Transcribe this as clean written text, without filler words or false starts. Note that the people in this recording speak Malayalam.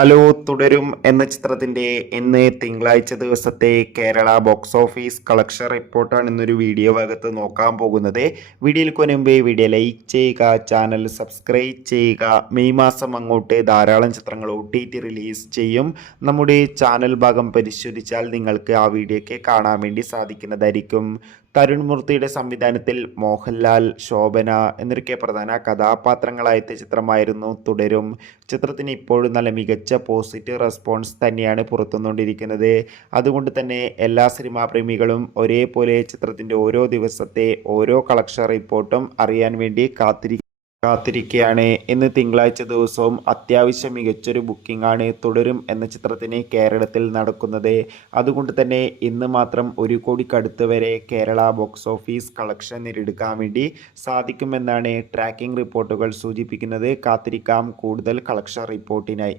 ഹലോ തുടരും എന്ന ചിത്രത്തിന്റെ ഇന്ന് തിങ്കളാഴ്ച ദിവസത്തെ കേരള ബോക്സ് ഓഫീസ് കളക്ഷൻ റിപ്പോർട്ടാണ് ഇന്നൊരു വീഡിയോ ഭാഗത്ത് നോക്കാൻ പോകുന്നത്. വീഡിയോയിൽ മുൻപ് വീഡിയോ ലൈക്ക് ചെയ്യുക, ചാനൽ സബ്സ്ക്രൈബ് ചെയ്യുക. മെയ് മാസം അങ്ങോട്ട് ധാരാളം ചിത്രങ്ങൾ OTT റിലീസ് ചെയ്യും. നമ്മുടെ ചാനൽ ഭാഗം പരിശോധിച്ചാൽ നിങ്ങൾക്ക് ആ വീഡിയോയ്ക്ക് കാണാൻ വേണ്ടി സാധിക്കുന്നതായിരിക്കും. തരുൺ മൂർത്തിയുടെ സംവിധാനത്തിൽ മോഹൻലാൽ, ശോഭന എന്നൊക്കെ പ്രധാന കഥാപാത്രങ്ങളായ ചിത്രമായിരുന്നു തുടരും. ചിത്രത്തിന് ഇപ്പോഴും നല്ല മികച്ച പോസിറ്റീവ് റെസ്പോൺസ് തന്നെയാണ് പുറത്തുവന്നുകൊണ്ടിരിക്കുന്നത്. അതുകൊണ്ട് തന്നെ എല്ലാ സിനിമാ പ്രേമികളും ഒരേപോലെ ചിത്രത്തിൻ്റെ ഓരോ ദിവസത്തെ ഓരോ കളക്ഷൻ റിപ്പോർട്ടും അറിയാൻ വേണ്ടി കാത്തിരിക്കുകയാണ്. ഇന്ന് തിങ്കളാഴ്ച ദിവസവും അത്യാവശ്യം മികച്ചൊരു ബുക്കിംഗ് ആണ് തുടരും എന്ന ചിത്രത്തിന് കേരളത്തിൽ നടക്കുന്നത്. അതുകൊണ്ട് തന്നെ ഇന്ന് മാത്രം 1 കോടിക്കടുത്ത് വരെ കേരള ബോക്സ് ഓഫീസ് കളക്ഷൻ നേടിയെടുക്കാൻ വേണ്ടി സാധിക്കുമെന്നാണ് ട്രാക്കിംഗ് റിപ്പോർട്ടുകൾ സൂചിപ്പിക്കുന്നത്. കാത്തിരിക്കാം കൂടുതൽ കളക്ഷൻ റിപ്പോർട്ടിനായി.